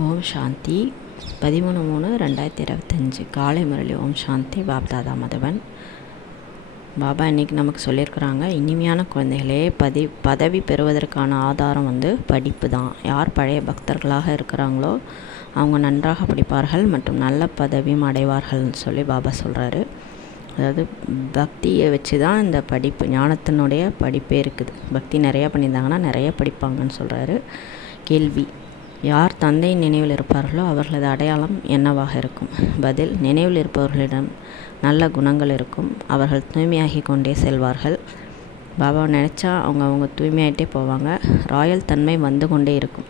ஓம் சாந்தி 13/3/2025 காலை முரளி. ஓம் சாந்தி. பாப்தாதா மதவன். பாபா இன்றைக்கி நமக்கு சொல்லியிருக்கிறாங்க, இனிமையான குழந்தைகளே, பதவி பெறுவதற்கான ஆதாரம் படிப்பு தான். யார் பழைய பக்தர்களாக இருக்கிறாங்களோ அவங்க நன்றாக படிப்பார்கள் மற்றும் நல்ல பதவியும் அடைவார்கள்னு சொல்லி பாபா சொல்கிறாரு. அதாவது பக்தியை வச்சு தான் இந்த படிப்பு, ஞானத்தினுடைய படிப்பே இருக்குது. பக்தி நிறையா பண்ணியிருந்தாங்கன்னா நிறைய படிப்பாங்கன்னு சொல்கிறாரு. கேள்வி: யார் தந்தையின் நினைவில் இருப்பார்களோ அவர்களது அடையாளம் என்னவாக இருக்கும்? பதில்: நினைவில் இருப்பவர்களிடம் நல்ல குணங்கள் இருக்கும். அவர்கள் தூய்மையாகி கொண்டே செல்வார்கள். பாபாவை நினச்சா அவங்க தூய்மையாகிட்டே போவாங்க. ராயல் தன்மை வந்து கொண்டே இருக்கும்.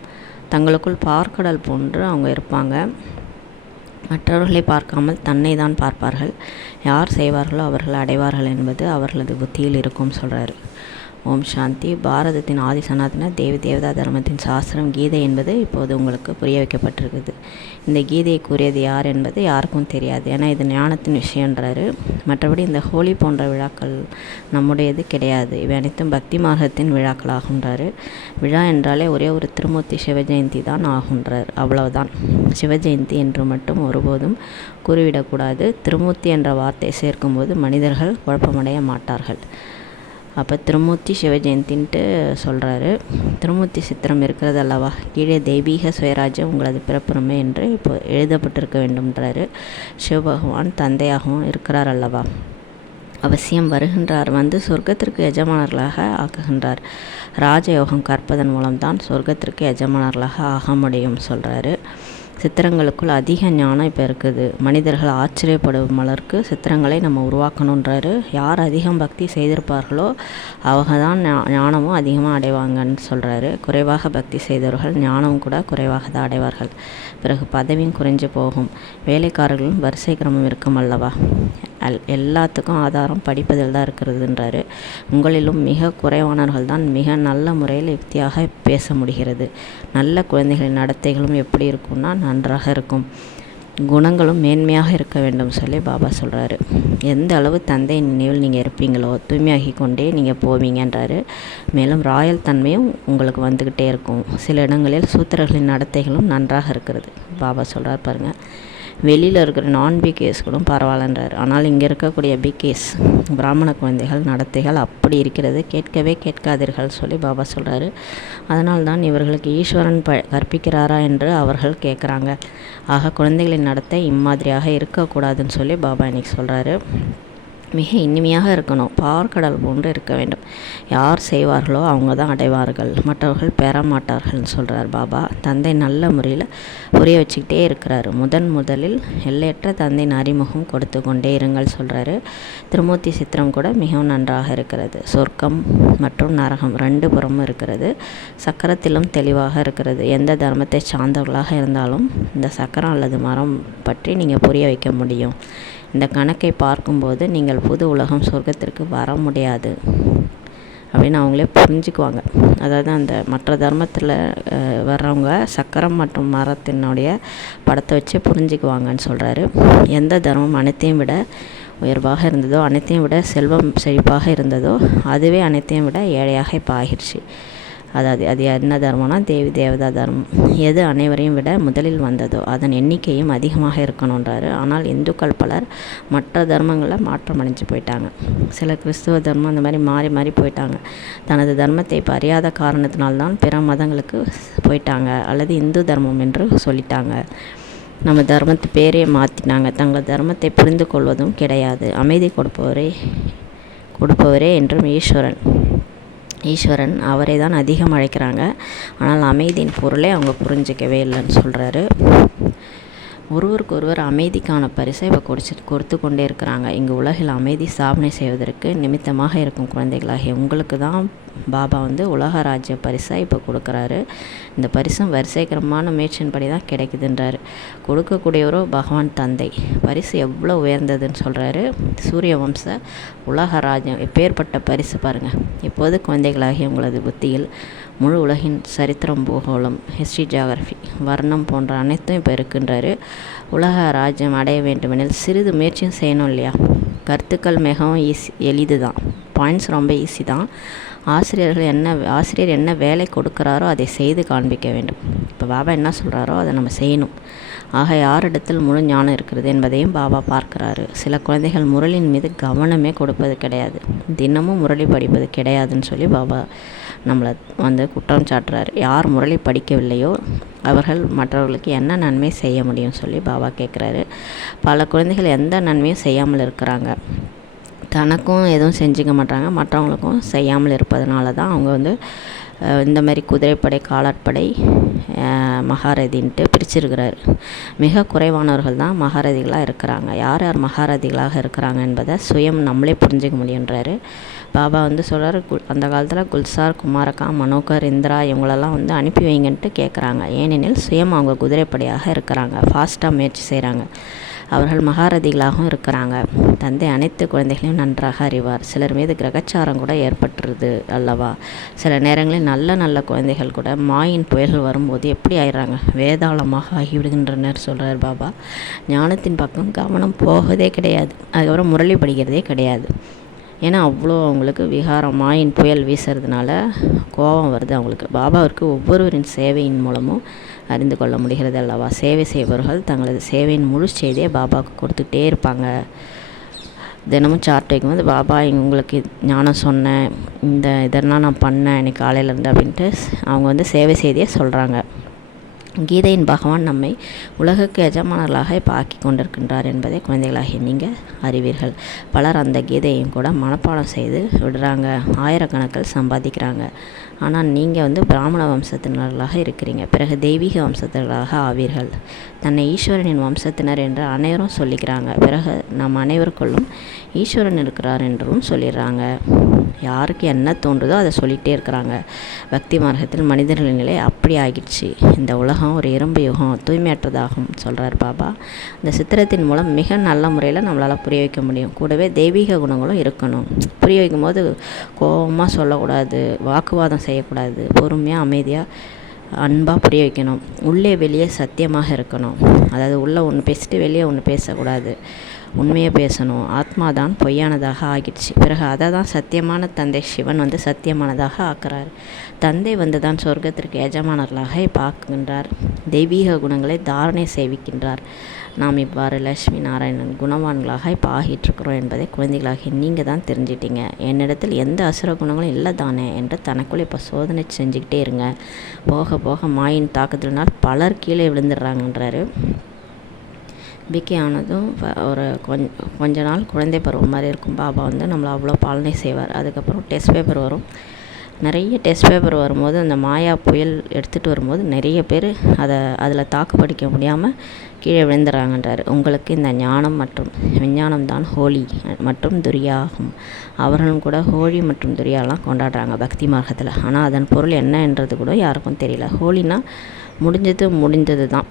தங்களுக்குள் பார்க்கடல் போன்று அவங்க இருப்பாங்க. மற்றவர்களை பார்க்காமல் தன்னை தான் பார்ப்பார்கள். யார் செய்வார்களோ அவர்கள் அடைவார்கள் என்பது அவர்களது புத்தியில் இருக்கும் சொல்கிறாரு. ஓம் சாந்தி. பாரதத்தின் ஆதி சனாதன தேவி தேவதா தர்மத்தின் சாஸ்திரம் கீதை என்பது இப்போது உங்களுக்கு புரிய வைக்கப்பட்டிருக்குது. இந்த கீதையை கூறியது யார் என்பது யாருக்கும் தெரியாது. ஏன்னா இது ஞானத்தின் விஷயன்றாரு. மற்றபடி இந்த ஹோலி போன்ற விழாக்கள் நம்முடையது கிடையாது. இவை அனைத்தும் பக்தி மார்க்கத்தின் விழாக்களாகுன்றாரு. விழா என்றாலே ஒரே ஒரு திருமூர்த்தி சிவஜெயந்தி தான் ஆகுன்றார். அவ்வளவுதான். சிவஜெயந்தி என்று மட்டும் ஒருபோதும் கூறிவிடக்கூடாது. திருமூர்த்தி என்ற வார்த்தை சேர்க்கும்போது மனிதர்கள் குழப்பமடைய மாட்டார்கள். அப்போ திருமூர்த்தி சிவஜெயந்தின்ட்டு சொல்கிறாரு. திருமூர்த்தி சித்திரம் இருக்கிறது அல்லவா? கீழே தெய்வீக சுயராஜ்யம் உங்களது பிறப்புரிமை என்று இப்போ எழுதப்பட்டிருக்க வேண்டும்ன்றாரு. சிவபகவான் தந்தையாகவும் இருக்கிறார் அல்லவா? அவசியம் வருகின்றார். சொர்க்கத்திற்கு எஜமானர்களாக ஆக்குகின்றார். ராஜயோகம் கற்பதன் மூலம்தான் சொர்க்கத்திற்கு எஜமானர்களாக ஆக முடியும் சொல்கிறாரு. சித்திரங்களுக்குள் அதிக ஞானம் இப்போ இருக்குது. மனிதர்கள் ஆச்சரியப்படும் அளவுக்கு சித்திரங்களை நம்ம உருவாக்கணுன்றாரு. யார் அதிகம் பக்தி செய்திருப்பார்களோ அவங்க தான் ஞானமும் அதிகமாக அடைவாங்கன்னு சொல்கிறாரு. குறைவாக பக்தி செய்தவர்கள் ஞானமும் கூட குறைவாக தான் அடைவார்கள். பிறகு பதவியும் குறைஞ்சு போகும். வேலைக்காரர்களும் வரிசை கிரமம் இருக்கும் அல்லவா? எல்லாத்துக்கும் ஆதாரம் படிப்பதில் தான் இருக்கிறதுன்றாரு. உங்களிலும் மிக குறைவானவர்கள் தான் மிக நல்ல முறையில் யுக்தியாக பேச முடிகிறது. நல்ல குழந்தைகளின் நடத்தைகளும் எப்படி இருக்கும்னா நன்றாக இருக்கும். குணங்களும் மேன்மையாக இருக்க வேண்டும் சொல்லி பாபா சொல்கிறாரு. எந்த அளவு தந்தை நினைவில் நீங்கள் இருப்பீங்களோ தூய்மையாகி கொண்டே நீங்கள் போவீங்கன்றாரு. மேலும் ராயல் தன்மையும் உங்களுக்கு வந்துக்கிட்டே இருக்கும். சில இடங்களில் சூத்திரர்களின் நடத்தைகளும் நன்றாக இருக்கிறது. பாபா சொல்கிறார் பாருங்கள். வெளியில் இருக்கிற பிகேஸ்களும் பரவாயில்லன்றார். ஆனால் இங்கே இருக்கக்கூடிய பிகேஸ் பிராமண குழந்தைகள் நடத்தைகள் அப்படி இருக்கிறது. கேட்கவே கேட்காதீர்கள் சொல்லி பாபா சொல்கிறாரு. அதனால்தான் இவர்களுக்கு ஈஸ்வரன் கற்பிக்கிறாரா என்று அவர்கள் கேட்குறாங்க. ஆக குழந்தைகளின் நடத்தை இம்மாதிரியாக இருக்கக்கூடாதுன்னு சொல்லி பாபா இன்னைக்கு சொல்கிறாரு. மிக இனிமையாக இருக்கணும். பார்க்கடல் போன்று இருக்க வேண்டும். யார் செய்வார்களோ அவங்க தான் அடைவார்கள். மற்றவர்கள் பெற மாட்டார்கள்னு சொல்கிறார் பாபா. தந்தை நல்ல முறையில் புரிய வச்சுக்கிட்டே இருக்கிறாரு. முதலில் எல்லையற்ற தந்தையின் அறிமுகம் கொடுத்து கொண்டே இருங்கள் சொல்கிறாரு. திருமூர்த்தி சித்திரம் கூட மிகவும் நன்றாக இருக்கிறது. சொர்க்கம் மற்றும் நரகம் ரெண்டு புறமும் இருக்கிறது. சக்கரத்திலும் தெளிவாக இருக்கிறது. எந்த தர்மத்தை சார்ந்தவர்களாக இருந்தாலும் இந்த சக்கரம் அல்லது மரம் பற்றி நீங்கள் புரிய வைக்க முடியும். இந்த கணக்கை பார்க்கும்போது நீங்கள் புது உலகம் சொர்க்கத்திற்கு வர முடியாது அப்படின்னு அவங்களே புரிஞ்சுக்குவாங்க. அதாவது அந்த மற்ற தர்மத்தில் வர்றவங்க சக்கரம் மற்றும் மரத்தினுடைய படத்தை வச்சு புரிஞ்சுக்குவாங்கன்னு சொல்கிறாரு. எந்த தர்மம் அனைத்தையும் விட உயர்வாக இருந்ததோ, அனைத்தையும் விட செல்வம் செழிப்பாக இருந்ததோ அதுவே அனைத்தையும் விட ஏழையாக இப்போ ஆகிடுச்சு. அதாவது அது என்ன தர்மம்னா தேவி தேவதா தர்மம். எது அனைவரையும் விட முதலில் வந்ததோ அதன் எண்ணிக்கையும் அதிகமாக இருக்கணுன்றாரு. ஆனால் இந்துக்கள் பலர் மற்ற தர்மங்களில் மாற்றம் அடைஞ்சு போயிட்டாங்க. சில கிறிஸ்துவ தர்மம் அந்த மாதிரி மாறி மாறி போயிட்டாங்க. தனது தர்மத்தை இப்போ அறியாத காரணத்தினால்தான் பிற மதங்களுக்கு போயிட்டாங்க அல்லது இந்து தர்மம் என்று சொல்லிட்டாங்க. நம்ம தர்மத்து பேரே மாற்றினாங்க. தங்கள் தர்மத்தை புரிந்து கொள்வதும் கிடையாது. அமைதி கொடுப்பவரே என்றும் ஈஸ்வரன் அவரை தான் அதிகம் அழைக்கிறாங்க. ஆனால் அமைதியின் பொருளே அவங்க புரிஞ்சிக்கவே இல்லைன்னு சொல்கிறாரு. ஒருவருக்கொருவர் அமைதிக்கான பரிசை இப்போ கொடுத்து கொண்டே இருக்கிறாங்க. இங்கு உலகில் அமைதி ஸ்தாபனை செய்வதற்கு நிமித்தமாக இருக்கும் குழந்தைகளாகிய உங்களுக்கு தான் பாபா உலக ராஜ்ய பரிசை இப்போ கொடுக்குறாரு. இந்த பரிசும் வரிசைக்கிரமான முயற்சியின்படி தான் கிடைக்குதுன்றாரு. கொடுக்கக்கூடியவரோ பகவான் தந்தை. பரிசு எவ்வளோ உயர்ந்ததுன்னு சொல்கிறாரு. சூரிய வம்ச உலக ராஜ்யம் எப்பேற்பட்ட பரிசு பாருங்கள். இப்போது குழந்தைகளாகிய உங்களது புத்தியில் முழு உலகின் சரித்திரம், பூகோளம், ஹிஸ்ட்ரி, ஜியாகிரஃபி, வர்ணம் போன்ற அனைத்தும் இப்போ இருக்குன்றாரு. உலக ராஜ்யம் அடைய வேண்டுமெனில் சிறிது முயற்சியும் செய்யணும் இல்லையா? கருத்துக்கள் மிகவும் எளிது தான். பாயிண்ட்ஸ் ரொம்ப ஈஸி தான். ஆசிரியர் என்ன வேலை கொடுக்குறாரோ அதை செய்து காண்பிக்க வேண்டும். இப்போ பாபா என்ன சொல்கிறாரோ அதை நம்ம செய்யணும். ஆக யாரிடத்தில் முழு ஞானம் இருக்கிறது என்பதையும் பாபா பார்க்குறாரு. சில குழந்தைகள் முரளின் மீது கவனமே கொடுப்பது கிடையாது, தினமும் முரளி படிப்பது கிடையாதுன்னு சொல்லி பாபா நம்மளை குற்றம் சாட்டுறாரு. யார் முரளி படிக்கவில்லையோ அவர்கள் மற்றவர்களுக்கு என்ன நன்மை செய்ய முடியும் சொல்லி பாபா கேட்குறாரு. பல குழந்தைகள் எந்த நன்மையும் செய்யாமல் இருக்கிறாங்க, தனக்கும் எதுவும் செஞ்சுக்க மாட்டாங்க, மற்றவங்களுக்கும் செய்யாமல் இருப்பதனால தான் அவங்க இந்த மாதிரி குதிரைப்படை, காலாட்படை, மகாரதின்ட்டு பிரிச்சிருக்கிறாரு. மிக குறைவானவர்கள் தான் மகாரதிகளாக இருக்கிறாங்க. யார் யார் மகாரதிகளாக இருக்கிறாங்க என்பதை சுயம் நம்மளே புரிஞ்சிக்க முடியுன்றாரு. பாபா சொல்கிறாரு, அந்த காலத்தில் குல்சார், குமாரக்கா, மனோகர், இந்திரா இவங்களெல்லாம் அனுப்பி வைங்கன்ட்டு கேட்குறாங்க. ஏனெனில் சுயம் அவங்க குதிரைப்படையாக இருக்கிறாங்க, ஃபாஸ்ட்டாக முயற்சி செய்கிறாங்க. அவர்கள் மகாரதிகளாகவும் இருக்கிறாங்க. தந்தை அனைத்து குழந்தைகளையும் நன்றாக அறிவார். சிலர் மீது கிரகச்சாரம் கூட ஏற்பட்டுருது அல்லவா. சில நேரங்களில் நல்ல குழந்தைகள் கூட மாயின் புயல்கள் வரும்போது எப்படி ஆயிடுறாங்க, வேதாளமாக ஆகிவிடுகின்றனர் சொல்கிறார் பாபா. ஞானத்தின் பக்கம் கவனம் போகதே கிடையாது, அதுக்கப்புறம் முரளி படிக்கிறதே கிடையாது. ஏன்னா அவ்வளோ அவங்களுக்கு விகாரம், மாயின் புயல் வீசுறதுனால கோபம் வருது அவங்களுக்கு. பாபாவிற்கு ஒவ்வொருவரின் சேவையின் மூலமும் அறிந்து கொள்ள முடிகிறது அல்லவா. சேவை செய்பவர்கள் தங்களது சேவையின் முழு செய்தியை பாபாவுக்கு கொடுத்துட்டே இருப்பாங்க. தினமும் சார்ட் வைக்கும்போது பாபா உங்களுக்கு ஞானம் சொன்னேன், இதெல்லாம் நான் பண்ணேன் இன்னைக்கு காலையிலேருந்து அப்படின்ட்டு அவங்க சேவை செய்தியை சொல்கிறாங்க. கீதையின் பகவான் நம்மை உலகுக்கு எஜமானர்களாக இப்போ ஆக்கி கொண்டிருக்கின்றார் என்பதை குழந்தைகளாகி நீங்கள் அறிவீர்கள். பலர் அந்த கீதையும் கூட மனப்பாடம் செய்து விடுறாங்க, ஆயிரக்கணக்கில் சம்பாதிக்கிறாங்க. ஆனால் நீங்கள் பிராமண வம்சத்தினர்களாக இருக்கிறீங்க, பிறகு தெய்வீக வம்சத்தினர்களாக ஆவீர்கள். தன்னை ஈஸ்வரனின் வம்சத்தினர் என்று அனைவரும் சொல்லிக்கிறாங்க, பிறகு நம் அனைவருக்குள்ளும் ஈஸ்வரன் இருக்கிறார் என்றும் சொல்லிடுறாங்க. யாருக்கு என்ன தோன்றுதோ அதை சொல்லிகிட்டே இருக்கிறாங்க. பக்தி மார்க்கத்தில் மனிதர்களின் நிலை அப்படி ஆகிடுச்சு. இந்த உலகம் ஒரு இரும்பு யுகம், தூய்மையற்றதாகும் சொல்கிறார் பாபா. இந்த சித்திரத்தின் மூலம் மிக நல்ல முறையில் நம்மளால் புரிய வைக்க முடியும். கூடவே தெய்வீக குணங்களும் இருக்கணும். புரிய வைக்கும் போது கோபமாக சொல்லக்கூடாது, வாக்குவாதம் செய்யக்கூடாது, பொறுமையாக அமைதியாக அன்பாக புரிய வைக்கணும். உள்ளே வெளியே சத்தியமாக இருக்கணும். அதாவது உள்ளே ஒன்று பேசிட்டு வெளியே ஒன்று பேசக்கூடாது, உண்மையை பேசணும். ஆத்மாதான் பொய்யானதாக ஆகிடுச்சு, பிறகு அதை தான் சத்தியமான தந்தை சிவன் சத்தியமானதாக ஆக்குறார். தந்தை தான் சொர்க்கத்திற்கு எஜமானர்களாக பார்க்கின்றார், தெய்வீக குணங்களை தாரணை செய்விக்கின்றார். நாம் இவ்வாறு லட்சுமி நாராயணன் குணவான்களாக இப்போ ஆகிட்டுருக்கிறோம் என்பதை குழந்தைகளாகி நீங்கள் தான் தெரிஞ்சிட்டீங்க. என்னிடத்தில் எந்த அசுர குணங்களும் இல்லை தானே என்று தனக்குள்ளே இப்போ சோதனை செஞ்சுக்கிட்டே இருங்க. போக போக மாயின் தாக்கத்தினால் பலர் கீழே விழுந்துடுறாங்கன்றாரு. பிகே ஆனதும் ஒரு கொஞ்ச நாள் குழந்தை பருவம் மாதிரி இருக்கும். பாபா நம்மளை அவ்வளோ பாலனை செய்வார். அதுக்கப்புறம் டெஸ்ட் பேப்பர் வரும். நிறைய டெஸ்ட் பேப்பர் வரும்போது அந்த மாயா புயல் எடுத்துகிட்டு வரும்போது நிறைய பேர் அதில் தாக்கு படிக்க முடியாமல் கீழே விழுந்துடுறாங்கன்றார். உங்களுக்கு இந்த ஞானம் மற்றும் விஞ்ஞானம் தான் ஹோலி மற்றும் துரியாகும். அவர்களும் கூட ஹோலி மற்றும் துரியாலாம் கொண்டாடுறாங்க பக்தி மார்க்கத்தில். ஆனால் அதன் பொருள் என்ன என்றது கூட யாருக்கும் தெரியல. ஹோலினா முடிஞ்சது தான்,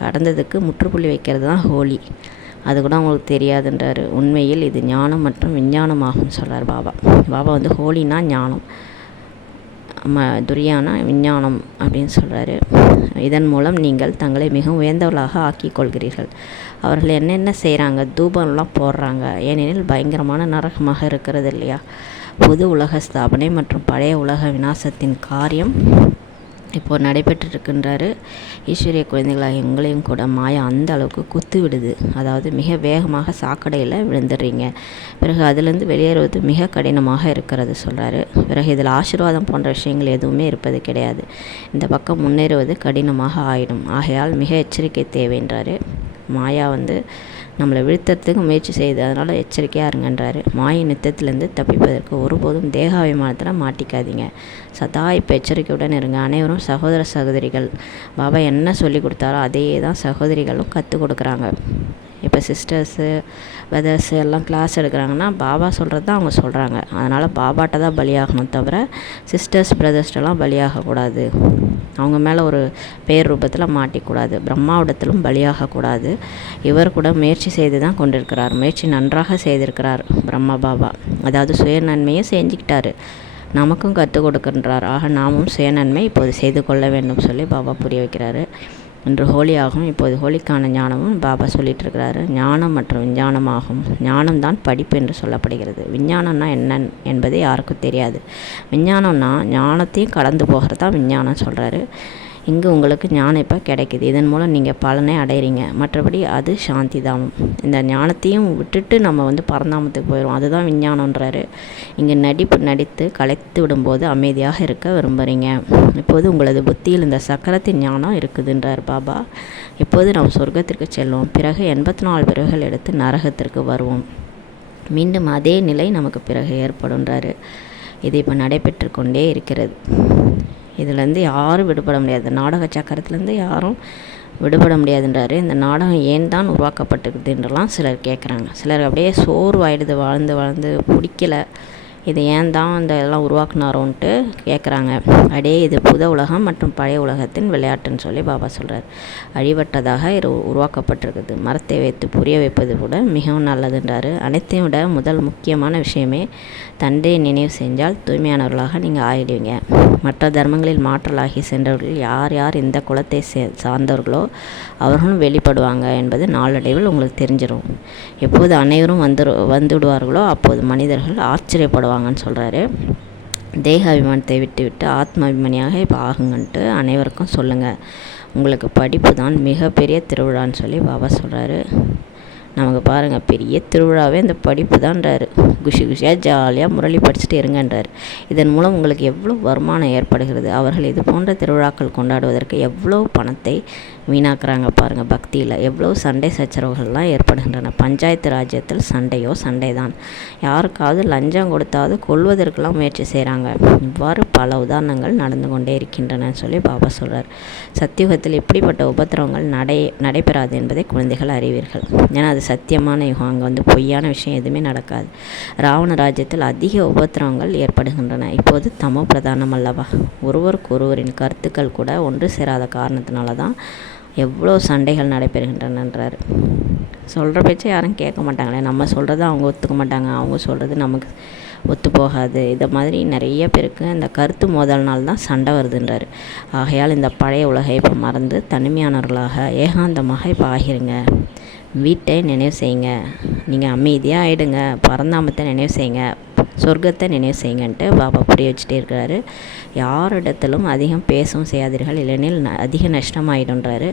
கடந்ததுக்கு முற்றுப்புள்ளி வைக்கிறது தான் ஹோலி. அது கூட அவங்களுக்கு தெரியாதுன்றார். உண்மையில் இது ஞானம் மற்றும் விஞ்ஞானமாகும் சொல்கிறார் பாபா. பாபா ஹோலினா ஞானம், துரியானா விஞ்ஞானம் அப்படின்னு சொல்கிறாரு. இதன் மூலம் நீங்கள் தங்களை மிகவும் உயர்ந்தவர்களாக ஆக்கிக் கொள்கிறீர்கள். அவர்கள் என்னென்ன செய்கிறாங்க, தூபம்லாம் போடுறாங்க, ஏனெனில் பயங்கரமான நரகமாக இருக்கிறது இல்லையா. புது உலக ஸ்தாபனை மற்றும் பழைய உலக விநாசத்தின் காரியம் இப்போது நடைபெற்றுருக்கின்றாரு. ஈஸ்வரிய குழந்தைகளாக எங்களையும் கூட மாயா அந்த அளவுக்கு குத்து விடுது. அதாவது மிக வேகமாக சாக்கடையில் விழுந்துடுறீங்க. பிறகு அதிலேருந்து வெளியேறுவது மிக கடினமாக இருக்கிறது சொல்கிறாரு. பிறகு இதில் ஆசீர்வாதம் போன்ற விஷயங்கள் எதுவுமே இருப்பது கிடையாது. இந்த பக்கம் முன்னேறுவது கடினமாக ஆயிடும். ஆகையால் மிக எச்சரிக்கை தேவைன்றாரு. மாயா நம்மளை வீழ்த்துறதுக்கு முயற்சி செய்யுது, அதனால் எச்சரிக்கையாக இருங்கன்றாரு. மாய நித்தத்திலேருந்து தப்பிப்பதற்கு ஒருபோதும் தேகாபிமானத்தில் மாட்டிக்காதீங்க. சதா இப்போ எச்சரிக்கையுடன் இருங்க. அனைவரும் சகோதர சகோதரிகள். பாபா என்ன சொல்லி கொடுத்தாரோ அதையே தான் சகோதரிகளும் கற்றுக் கொடுக்குறாங்க. இப்போ சிஸ்டர்ஸு பிரதர்ஸு எல்லாம் கிளாஸ் எடுக்கிறாங்கன்னா பாபா சொல்கிறது தான் அவங்க சொல்கிறாங்க. அதனால் பாபாட்ட தான் பலியாகணும் தவிர சிஸ்டர்ஸ் பிரதர்ஸ்டெல்லாம் பலியாகக்கூடாது. அவங்க மேலே ஒரு பேர் ரூபத்தில் மாட்டிக்கூடாது. பிரம்மாவிடத்திலும் பலியாகக்கூடாது. இவர் கூட முயற்சி செய்து தான் கொண்டிருக்கிறார். முயற்சி நன்றாக செய்திருக்கிறார் பிரம்மா பாபா. அதாவது சுய நன்மையை செஞ்சுக்கிட்டாரு, நமக்கும் கற்றுக் கொடுக்கின்றார். ஆக நாமும் சுயநன்மை இப்போது செய்து கொள்ள வேண்டும் சொல்லி பாபா புரிய வைக்கிறாரு. இன்று ஹோலியாகும். இப்போது ஹோலிக்கான ஞானமும் பாபா சொல்லிகிட்டு இருக்கிறாரு. ஞானம் மற்றும் விஞ்ஞானமாகும். ஞானம்தான் படிப்பு என்று சொல்லப்படுகிறது. விஞ்ஞானம்னா என்ன என்பது யாருக்கும் தெரியாது. விஞ்ஞானம்னா ஞானத்தையும் கடந்து போகிறது தான் விஞ்ஞானம் சொல்கிறாரு. இங்கே உங்களுக்கு ஞானம் இப்போ கிடைக்கிது. இதன் மூலம் நீங்கள் பலனை அடைகிறீங்க. மற்றபடி அது சாந்தி தாமம். இந்த ஞானத்தையும் விட்டுட்டு நம்ம பரந்தாமத்துக்கு போயிடுவோம். அதுதான் விஞ்ஞானன்றாரு. இங்கே நடித்து கலைத்து விடும்போது அமைதியாக இருக்க விரும்புகிறீங்க. இப்போது உங்களது புத்தியில் இந்த சக்கரத்தின் ஞானம் இருக்குதுன்றார் பாபா. இப்போது நாம் சொர்க்கத்திற்கு செல்வோம். பிறகு 84 பிறகுகள் எடுத்து நரகத்திற்கு வருவோம். மீண்டும் அதே நிலை நமக்கு பிறகு ஏற்படுன்றாரு. இது இப்போ நடைபெற்று கொண்டே இருக்கிறது. இதுலேருந்து யாரும் விடுபட முடியாது. நாடக சக்கரத்துலேருந்து யாரும் விடுபட முடியாதுன்றாரு. இந்த நாடகம் ஏன் தான் உருவாக்கப்பட்டிருக்குதுன்றலாம் சிலர் கேட்குறாங்க. சிலர் அப்படியே சோர்வாயிடுது, வாழ்ந்து பிடிக்கல, இது ஏன் தான் இந்த இதெல்லாம் உருவாக்குனாரோன்ட்டு கேட்குறாங்க. அப்படியே இது புத உலகம் மற்றும் பழைய உலகத்தின் விளையாட்டுன்னு சொல்லி பாபா சொல்கிறார். அழிவற்றதாக உருவாக்கப்பட்டிருக்குது. மரத்தை வைத்து புரிய வைப்பது கூட மிகவும் நல்லதுன்றாரு. அனைத்தையும் விட முதல் முக்கியமான விஷயமே தந்தையை நினைவு செஞ்சால் தூய்மையானவர்களாக நீங்கள் ஆகிடுவீங்க. மற்ற தர்மங்களில் மாற்றலாகி சென்றவர்கள் யார் யார் இந்த குலத்தை சார்ந்தவர்களோ அவர்களும் வெளிப்படுவாங்க என்பது நாளடைவில் உங்களுக்கு தெரிஞ்சிடும். எப்போது அனைவரும் வந்துவிடுவார்களோ அப்போது மனிதர்கள் ஆச்சரியப்படுவாங்கன்னு சொல்கிறாரு. தேக அபிமானத்தை விட்டு ஆத்ம அபிமானியாக இப்போ ஆகுங்கன்ட்டு அனைவருக்கும் சொல்லுங்கள். உங்களுக்கு படிப்பு தான் மிகப்பெரிய திருவிழான்னு சொல்லி பாபா சொல்கிறாரு. நமக்கு பாருங்கள், பெரிய திருவிழாவே இந்த படிப்பு தான்றாரு. குஷியாக ஜாலியாக முரளி படிச்சுட்டு இருங்கன்றார். இதன் மூலம் உங்களுக்கு எவ்வளோ வருமானம் ஏற்படுகிறது. அவர்கள் இது போன்ற திருவிழாக்கள் கொண்டாடுவதற்கு எவ்வளோ பணத்தை வீணாக்குறாங்க பாருங்கள். பக்தியில் எவ்வளோ சண்டை சச்சரவுகள்லாம் ஏற்படுகின்றன. பஞ்சாயத்து ராஜ்யத்தில் சண்டை தான். யாருக்காவது லஞ்சம் கொடுத்தாவது கொள்வதற்கெல்லாம் முயற்சி செய்கிறாங்க. இவ்வாறு பல உதாரணங்கள் நடந்து கொண்டே இருக்கின்றனன்னு சொல்லி பாபா சொல்கிறார். சத்தியுகத்தில் இப்படிப்பட்ட உபத்திரவங்கள் நடைபெறாது என்பதை குழந்தைகள் அறிவீர்கள். ஏன்னா அது சத்தியமான யுகம். அங்கே பொய்யான விஷயம் எதுவுமே நடக்காது. ராவண ராஜ்யத்தில் அதிக உபத்திரவங்கள் ஏற்படுகின்றன. இப்போது தமோ பிரதானம் அல்லவா. ஒருவருக்கு ஒருவரின் கருத்துக்கள் கூட ஒன்று சேராத காரணத்தினால தான் எவ்வளோ சண்டைகள் நடைபெறுகின்றனன்றார். சொல்கிற பேச்சை யாரும் கேட்க மாட்டாங்களே. நம்ம சொல்கிறத அவங்க ஒத்துக்க மாட்டாங்க, அவங்க சொல்கிறது நமக்கு ஒத்து போகாது. இதை மாதிரி நிறைய பேருக்கு இந்த கருத்து மோதல்னால் தான் சண்டை வருதுன்றார். ஆகையால் இந்த பழைய உலகை இப்போ மறந்து தனிமையானவர்களாக ஏகாந்தமாக இப்போ ஆகிருங்க. வீட்டை நினைவு செய்யுங்க. நீங்கள் அமைதியாக ஆகிடுங்க. பரந்தாமத்தை நினைவு செய்யுங்க. சொர்க்கத்தை நினைவு செய்யுங்கன்ட்டு பாபா புரிய வச்சுட்டே இருக்கிறாரு. யாரிடத்திலும் அதிகம் பேசவும் செய்யாதீர்கள், இல்லைனில் அதிக நஷ்டமாயிடுன்றாரு.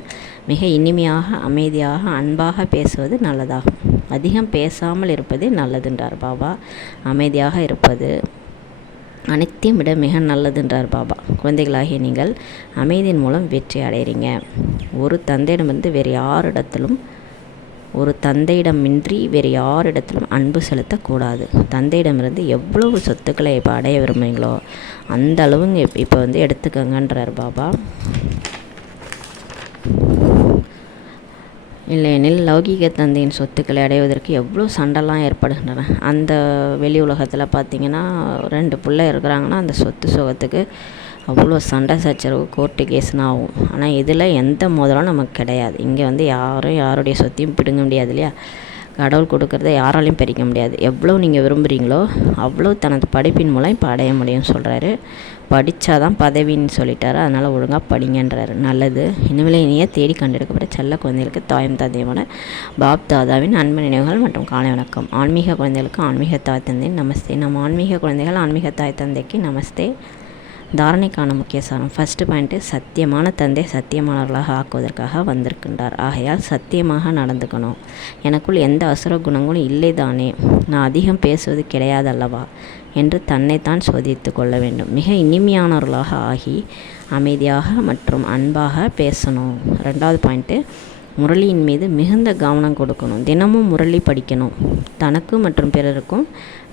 மிக இனிமையாக அமைதியாக அன்பாக பேசுவது நல்லதாகும். அதிகம் பேசாமல் இருப்பதே நல்லதுன்றார் பாபா. அமைதியாக இருப்பது அனைத்தையும் விட மிக நல்லதுன்றார் பாபா. குழந்தைகளாகிய நீங்கள் அமைதியின் மூலம் வெற்றி அடைகிறீங்க. ஒரு தந்தையிடமின்றி வேறு யாரிடத்திலும் அன்பு செலுத்தக்கூடாது. தந்தையிடமிருந்து எவ்வளவு சொத்துக்களை இப்போ அடைய விரும்புகிறீங்களோ அந்த அளவுங்க இப்போ எடுத்துக்கங்கன்றார் பாபா. இல்லையெனில் லௌகீக தந்தையின் சொத்துக்களை அடைவதற்கு எவ்வளோ சண்டைலாம் ஏற்படுகின்றன. அந்த வெளி உலகத்தில் பார்த்திங்கன்னா 2 பிள்ளை இருக்கிறாங்கன்னா அந்த சொத்து சுகத்துக்கு அவ்வளோ சண்டை சச்சரவு, கோர்ட்டு கேஸ்னு ஆகும். ஆனால் இதில் எந்த மோதலும் நமக்கு கிடையாது. இங்கே யாரும் யாருடைய சொத்தையும் பிடுங்க முடியாது இல்லையா. கடவுள் கொடுக்குறத யாராலையும் பறிக்க முடியாது. எவ்வளோ நீங்கள் விரும்புகிறீங்களோ அவ்வளோ தனது படிப்பின் மூலம் இப்போ அடைய முடியும்னு சொல்கிறாரு. படித்தாதான் பதவின்னு சொல்லிட்டாரு. அதனால் ஒழுங்காக படிங்கன்றாரு. நல்லது. இனிய தேடி கண்டெடுக்கப்பட்ட செல்ல குழந்தைகளுக்கு தாயும் தந்தையுமான பாப் தாதாவின் அன்பு நினைவுகள் மற்றும் காலை வணக்கம். ஆன்மீக குழந்தைகளுக்கு ஆன்மீக தாய் தந்தை நமஸ்தே. நம்ம ஆன்மீக குழந்தைகள் ஆன்மீக தாய் தந்தைக்கு நமஸ்தே. தாரணைக்கான முக்கிய சாரம். ஃபஸ்ட்டு பாயிண்ட்டு, சத்தியமான தந்தை சத்தியமானவர்களாக ஆக்குவதற்காக வந்திருக்கின்றார். ஆகையால் சத்தியமாக நடந்துக்கணும். எனக்குள் எந்த அசுர குணங்களும் இல்லை தானே, நான் அதிகம் பேசுவது கிடையாது அல்லவா என்று தன்னைத்தான் சோதித்து கொள்ள வேண்டும். மிக இனிமையானவர்களாக ஆகி அமைதியாக மற்றும் அன்பாக பேசணும். 2வது பாயிண்ட்டு, முரளியின் மீது மிகுந்த கவனம் கொடுக்கணும். தினமும் முரளி படிக்கணும். தனக்கு மற்றும் பிறருக்கும்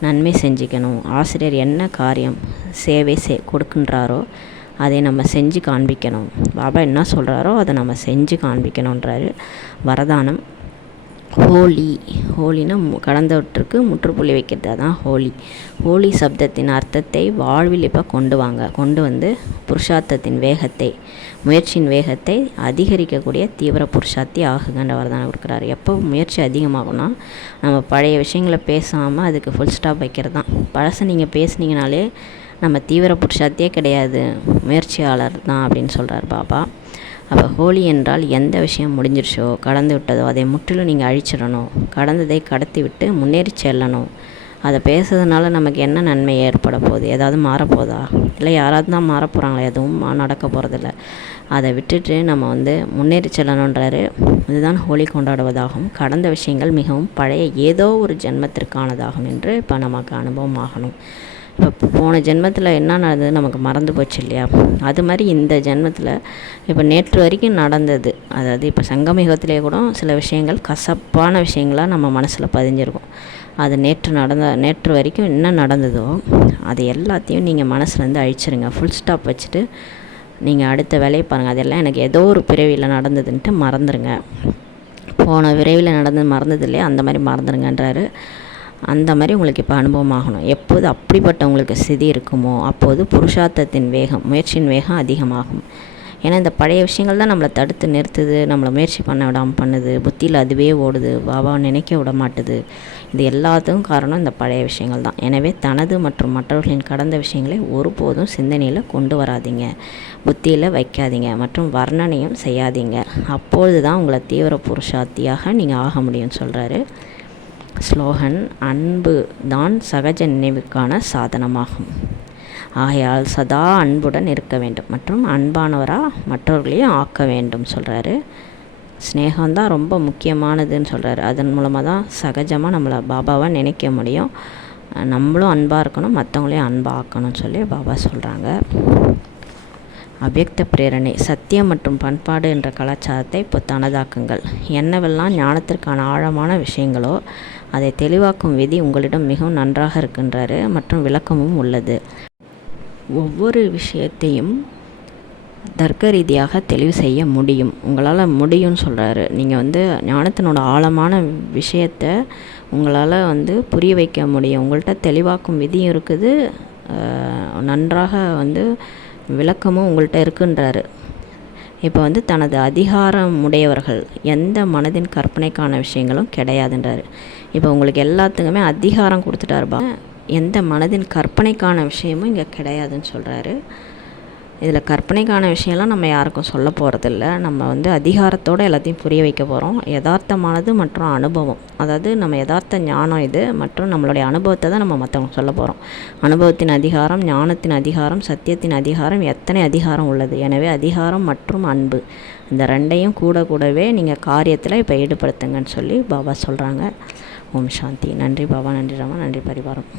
நன்மை செஞ்சுக்கணும். ஆசிரியர் என்ன காரியம் சேவை கொடுக்கின்றாரோ அதை நம்ம செஞ்சு காண்பிக்கணும். பாபா என்ன சொல்கிறாரோ அதை நம்ம செஞ்சு காண்பிக்கணுன்றாரு. வரதானம். ஹோலினா கடந்தவற்றுக்கு முற்றுப்புள்ளி வைக்கிறது, அதான் ஹோலி சப்தத்தின் அர்த்தத்தை வாழ்வில் இப்போ கொண்டு வந்து புருஷார்த்தத்தின் வேகத்தை, முயற்சியின் வேகத்தை அதிகரிக்கக்கூடிய தீவிர புருஷார்த்தி ஆகுங்கன்ற வரதானம் கொடுக்குறாரு. எப்போ முயற்சி அதிகமாகும்னா நம்ம பழைய விஷயங்களை பேசாமல் அதுக்கு ஃபுல் ஸ்டாப் வைக்கிறது தான். பழசை நீங்கள் பேசுனீங்கனாலே நம்ம தீவிர புருஷார்த்தியே கிடையாது, முயற்சியாளர் தான் அப்படின்னு சொல்கிறார் பாபா. அப்போ ஹோலி என்றால் எந்த விஷயம் முடிஞ்சிருச்சோ கடந்து விட்டதோ அதை முற்றிலும் நீங்கள் அழிச்சிடணும். கடந்ததை கடத்தி விட்டு முன்னேறி செல்லணும். அதை பேசுறதுனால நமக்கு என்ன நன்மை ஏற்பட போகுது? ஏதாவது மாறப்போதா? இல்லை யாராவது தான் மாறப்போகிறாங்களா? எதுவும் நடக்க போகிறதில்ல. அதை விட்டுட்டு நம்ம வந்து முன்னேறி செல்லணுன்றாரு. இதுதான் ஹோலி கொண்டாடுவதாகும். கடந்த விஷயங்கள் மிகவும் பழைய ஏதோ ஒரு ஜென்மத்திற்கானதாகும் என்று இப்போ நமக்கு அனுபவம் ஆகணும். இப்போ போன ஜென்மத்தில் என்ன நடந்தது நமக்கு மறந்து போச்சு இல்லையா? அது மாதிரி இந்த ஜென்மத்தில் இப்போ நேற்று வரைக்கும் நடந்தது, அதாவது இப்போ சங்கமயுகத்திலே கூட சில விஷயங்கள் கசப்பான விஷயங்களாக நம்ம மனசில் பதிஞ்சிருக்கும். அது நேற்று வரைக்கும் என்ன நடந்ததோ அது எல்லாத்தையும் நீங்கள் மனசுலேருந்து அழிச்சிருங்க. ஃபுல் ஸ்டாப் வச்சுட்டு நீங்கள் அடுத்த வேலையை பாருங்கள். அதெல்லாம் எனக்கு ஏதோ ஒரு பிறவியில் நடந்ததுன்ட்டு மறந்துடுங்க. போன விரைவில் மறந்தது இல்லையா, அந்த மாதிரி மறந்துடுங்கன்றாரு. அந்த மாதிரி உங்களுக்கு இப்போ அனுபவம் ஆகணும். எப்போது அப்படிப்பட்ட உங்களுக்கு ஸ்திதி இருக்குமோ அப்போது புருஷார்த்தத்தின் வேகம், முயற்சியின் வேகம் அதிகமாகும். ஏன்னா இந்த பழைய விஷயங்கள் தான் நம்மளை தடுத்து நிறுத்துது, நம்மளை முயற்சி பண்ண விடாமல் பண்ணுது, புத்தியில் அதுவே ஓடுது, பாபாவை நினைக்க விட மாட்டுது. இது எல்லாத்துக்கும் காரணம் இந்த பழைய விஷயங்கள் தான். எனவே தனது மற்றும் மற்றவர்களின் கடந்த விஷயங்களை ஒருபோதும் சிந்தனையில் கொண்டு வராதிங்க, புத்தியில் வைக்காதீங்க மற்றும் வர்ணனையும் செய்யாதீங்க. அப்பொழுது தான் உங்களை தீவிர புருஷார்த்தியாக நீங்கள் ஆக முடியும்னு சொல்கிறாரு. ஸ்லோகன்: அன்பு தான் சகஜ நினைவுக்கான சாதனமாகும். ஆகையால் சதா அன்புடன் இருக்க வேண்டும் மற்றும் அன்பானவராக மற்றவர்களையும் ஆக்க வேண்டும் சொல்கிறாரு. ஸ்னேகம்தான் ரொம்ப முக்கியமானதுன்னு சொல்கிறாரு. அதன் மூலமாக தான் சகஜமாக நம்மளை பாபாவை நினைக்க முடியும். நம்மளும் அன்பாக இருக்கணும், மற்றவங்களையும் அன்பாக ஆக்கணும்னு சொல்லி பாபா சொல்கிறாங்க. அவ்யக்த பிரேரணை: சத்தியம் மற்றும் பண்பாடு என்ற கலாச்சாரத்தை இப்போ தனதாக்குங்கள். என்னவெல்லாம் ஞானத்திற்கான ஆழமான விஷயங்களோ அதை தெளிவாக்கும் விதி உங்களிடம் மிகவும் நன்றாக இருக்கின்றாரு மற்றும் விளக்கமும் உள்ளது. ஒவ்வொரு விஷயத்தையும் தர்க்க ரீதியாக தெளிவு செய்ய முடியும், உங்களால் முடியும்னு சொல்கிறாரு. நீங்கள் வந்து ஞானத்தினோட ஆழமான விஷயத்தை உங்களால் வந்து புரிய வைக்க முடியும். உங்கள்கிட்ட தெளிவாக்கும் விதியும் இருக்குது, நன்றாக வந்து விளக்கமும் உங்கள்கிட்ட இருக்குன்றாரு. இப்போ வந்து தனது அதிகாரம் உடையவர்கள், எந்த மனதின் கற்பனைக்கான விஷயங்களும் கிடையாதுன்றாரு. இப்போ உங்களுக்கு எல்லாத்துக்குமே அதிகாரம் கொடுத்துட்டாருப்பா, எந்த மனதின் கற்பனைக்கான விஷயமும் இங்கே கிடையாதுன்னு சொல்கிறாரு. இதில் கற்பனைக்கான விஷயம்லாம் நம்ம யாருக்கும் சொல்ல போகிறதில்ல. நம்ம வந்து அதிகாரத்தோடு எல்லாத்தையும் புரிய வைக்க போகிறோம். யதார்த்தமானது மற்றும் அனுபவம், அதாவது நம்ம யதார்த்த ஞானம் இது மற்றும் நம்மளுடைய அனுபவத்தை தான் நம்ம மற்றவங்க சொல்ல போகிறோம். அனுபவத்தின் அதிகாரம், ஞானத்தின் அதிகாரம், சத்தியத்தின் அதிகாரம், எத்தனை அதிகாரம் உள்ளது. எனவே அதிகாரம் மற்றும் அன்பு இந்த ரெண்டையும் கூடவே நீங்கள் காரியத்தில் இப்போ ஈடுபடுத்துங்கன்னு சொல்லி பாபா சொல்கிறாங்க. ஓம் சாந்தி. நன்றி பாபா, நன்றி ராமா, நன்றி பரிவாரம்.